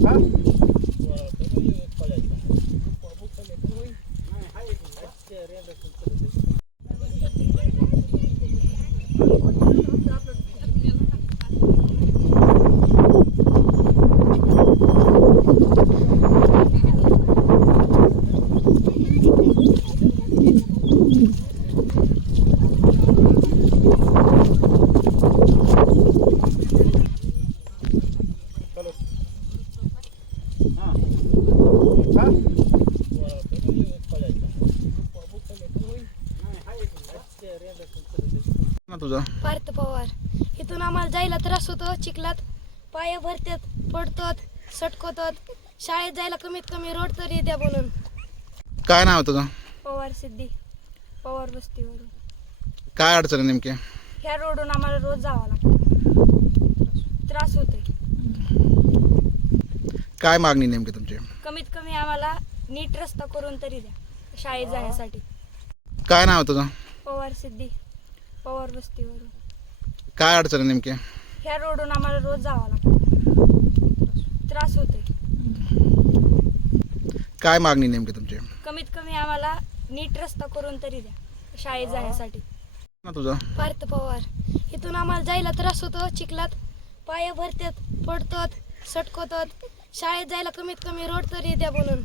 Gracias. ना तुझा? पार्थ पवार. इथून आम्हाला जायला त्रास होतो चिखलात. पाय भरतात पडतात सटकवतात शाळेत जायला कमीत कमी रोड तरी द्या म्हणून. काय नाव आहे तुझं? पवार सिद्धी. पवार वस्तीवरून. काय अडचण आहे नेमकी? ह्या रोडून आम्हाला रोज जावं लागतं त्रास होतोय काय मागणी नेमकी तुमची? कमीत कमी आम्हाला नीट रस्ता करून तरी द्या शाळेत जाण्यासाठी. काय नाव आहे तुझं? पवार सिद्धी पवार वस्तीवरून. काय अडचण आहे नेमकी? ह्या रोडून आम्हाला रोज जावं लागतं. त्रास होतोय. काय मागणी नेमकी तुमची? कमीत कमी आम्हाला नीट रस्ता करून तरी द्या शाळेत जाण्यासाठी. ना तुझं? पार्थ पवार. इथून आम्हाला जायला त्रास होतो चिखलात पाय भरतात पडतात. सटकवतात. शाळेत जायला कमीत कमी रोड तरी द्या बोलून